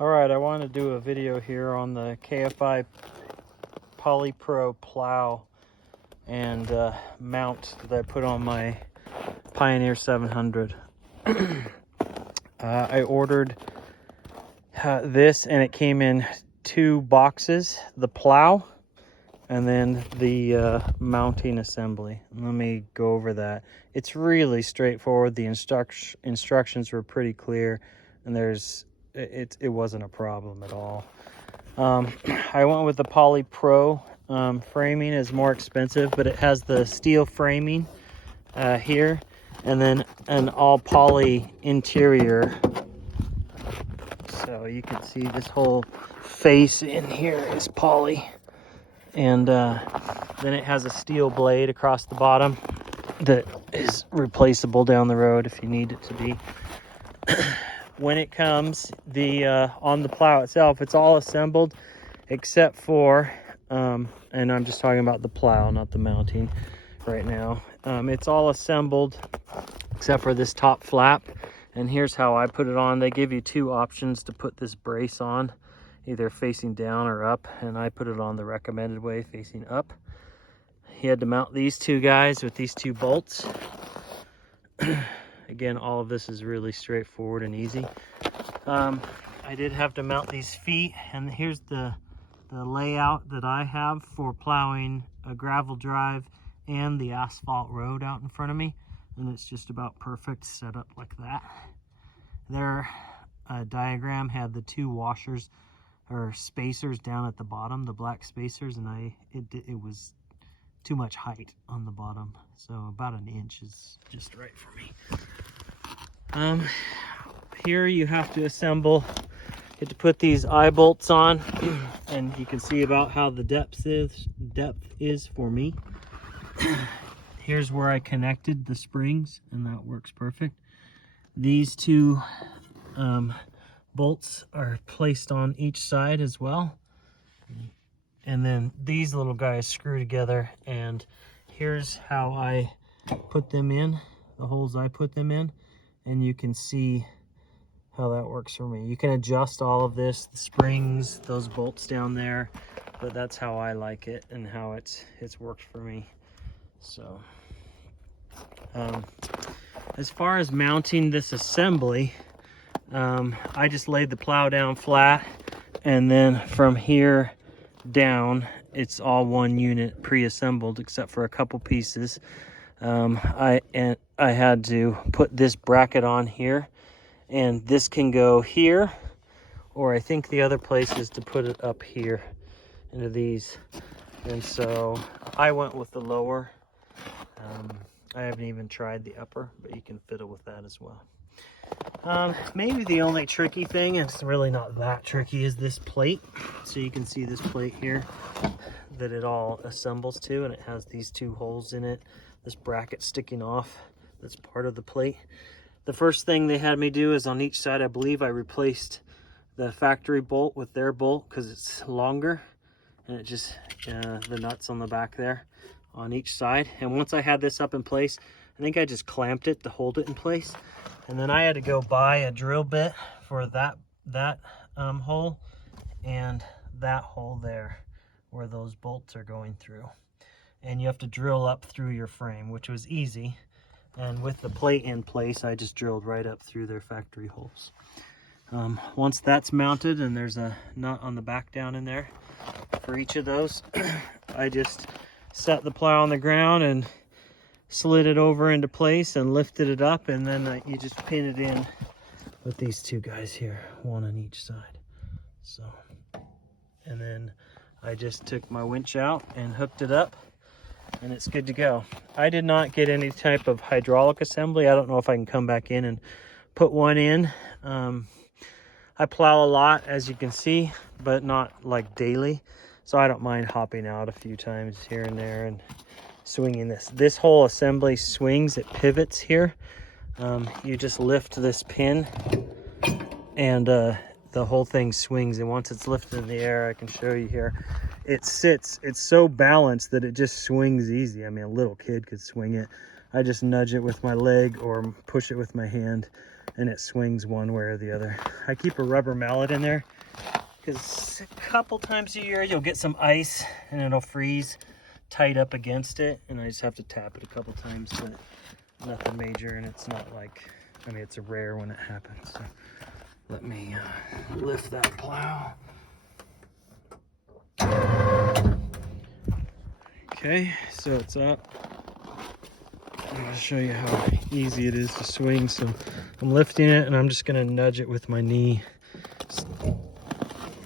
All right, I want to do a video here on the KFI PolyPro plow and mount that I put on my Pioneer 700. I ordered this and it came in 2 boxes, the plow and then the mounting assembly. Let me go over that. It's really straightforward. The instructions were pretty clear, and it wasn't a problem at all. I went with the PolyPro. Framing is more expensive, but it has the steel framing here, and then an all poly interior. So you can see this whole face in here is poly. And then it has a steel blade across the bottom that is replaceable down the road if you need it to be. When it comes on the plow itself, it's all assembled except for, and I'm just talking about the plow, not the mounting right now. It's all assembled except for this top flap. And here's how I put it on. They give you 2 options to put this brace on, either facing down or up, and I put it on the recommended way, facing up. You had to mount these 2 guys with these 2 bolts. Again, all of this is really straightforward and easy. I did have to mount these feet, and here's the layout that I have for plowing a gravel drive and the asphalt road out in front of me, and it's just about perfect set up like that. Their diagram had the 2 washers or spacers down at the bottom, the black spacers, and it was too much height on the bottom, so about 1 inch is just right for me. Here you have to assemble, you have to put these eye bolts on, and you can see about how the depth is for me. Here's where I connected the springs, and that works perfect. These 2 bolts are placed on each side as well, and then these little guys screw together, and here's how I put them in, the holes I put them in, and you can see how that works for me. You can adjust all of this, the springs, those bolts down there, but that's how I like it and how it's worked for me. So as far as mounting this assembly, I just laid the plow down flat, and then from here down it's all one unit pre-assembled except for a couple pieces. I had to put this bracket on here, and this can go here, or I think the other place is to put it up here into these, and so I went with the lower. I haven't even tried the upper, but you can fiddle with that as well. Maybe the only tricky thing, and it's really not that tricky, is this plate. So you can see this plate here that it all assembles to, and it has these 2 holes in it, this bracket sticking off that's part of the plate. The first thing they had me do is on each side, I believe I replaced the factory bolt with their bolt because it's longer, and it just the nuts on the back there on each side. And once I had this up in place, I think I just clamped it to hold it in place, and then I had to go buy a drill bit for that hole and that hole there where those bolts are going through, and you have to drill up through your frame, which was easy. And with the plate in place, I just drilled right up through their factory holes. Once that's mounted, and there's a nut on the back down in there for each of those, I just set the plow on the ground and slid it over into place and lifted it up, and then you just pin it in with these 2 guys here, 1 on each side. So, and then I just took my winch out and hooked it up, and it's good to go. I did not get any type of hydraulic assembly. I don't know if I can come back in and put one in. I plow a lot, as you can see, but not like daily, so I don't mind hopping out a few times here and there and swinging this whole assembly swings. It pivots here. You just lift this pin, and the whole thing swings, and once it's lifted in the air, I can show you here, it sits, it's so balanced that it just swings easy. I mean, a little kid could swing it. I just nudge it with my leg or push it with my hand, and it swings one way or the other. I keep a rubber mallet in there because a couple times a year you'll get some ice and it'll freeze tight up against it, and I just have to tap it a couple times, but nothing major. And it's not like, I mean, it's rare when it happens. So let me lift that plow. Okay, so it's up. I'm going to show you how easy it is to swing. So I'm lifting it and I'm just going to nudge it with my knee.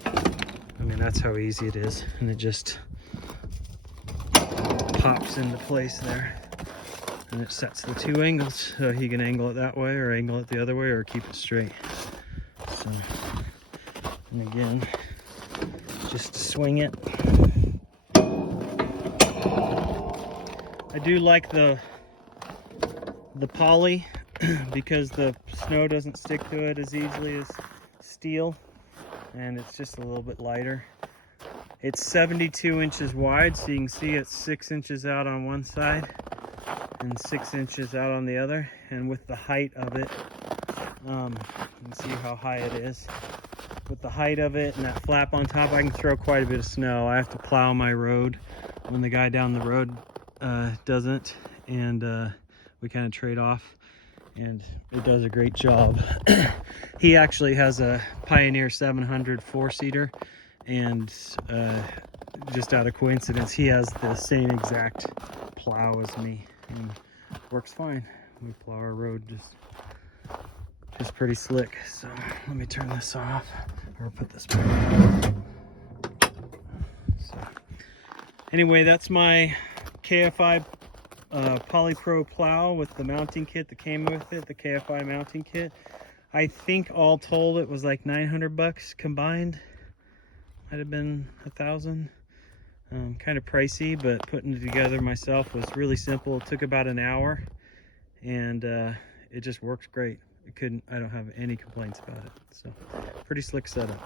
I mean, that's how easy it is. And it just pops into place there. And it sets the two angles, so he can angle it that way or angle it the other way or keep it straight. So, and again, just to swing it. I do like the poly because the snow doesn't stick to it as easily as steel, and it's just a little bit lighter. It's 72 inches wide, so you can see it's 6 inches out on one side and 6 inches out on the other. And with the height of it, you can see how high it is. With the height of it and that flap on top, I can throw quite a bit of snow. I have to plow my road when the guy down the road doesn't, and we kind of trade off, and it does a great job. He actually has a Pioneer 700 four-seater, and just out of coincidence, he has the same exact plow as me, and works fine. We plow our road just pretty slick. So let me turn this off, or put this back. So anyway, that's my KFI PolyPro plow with the mounting kit that came with it, the KFI mounting kit. I think all told it was like 900 bucks combined. Might have been 1,000. Kind of pricey, but putting it together myself was really simple. It took about an hour, and it just works great. I don't have any complaints about it. So pretty slick setup.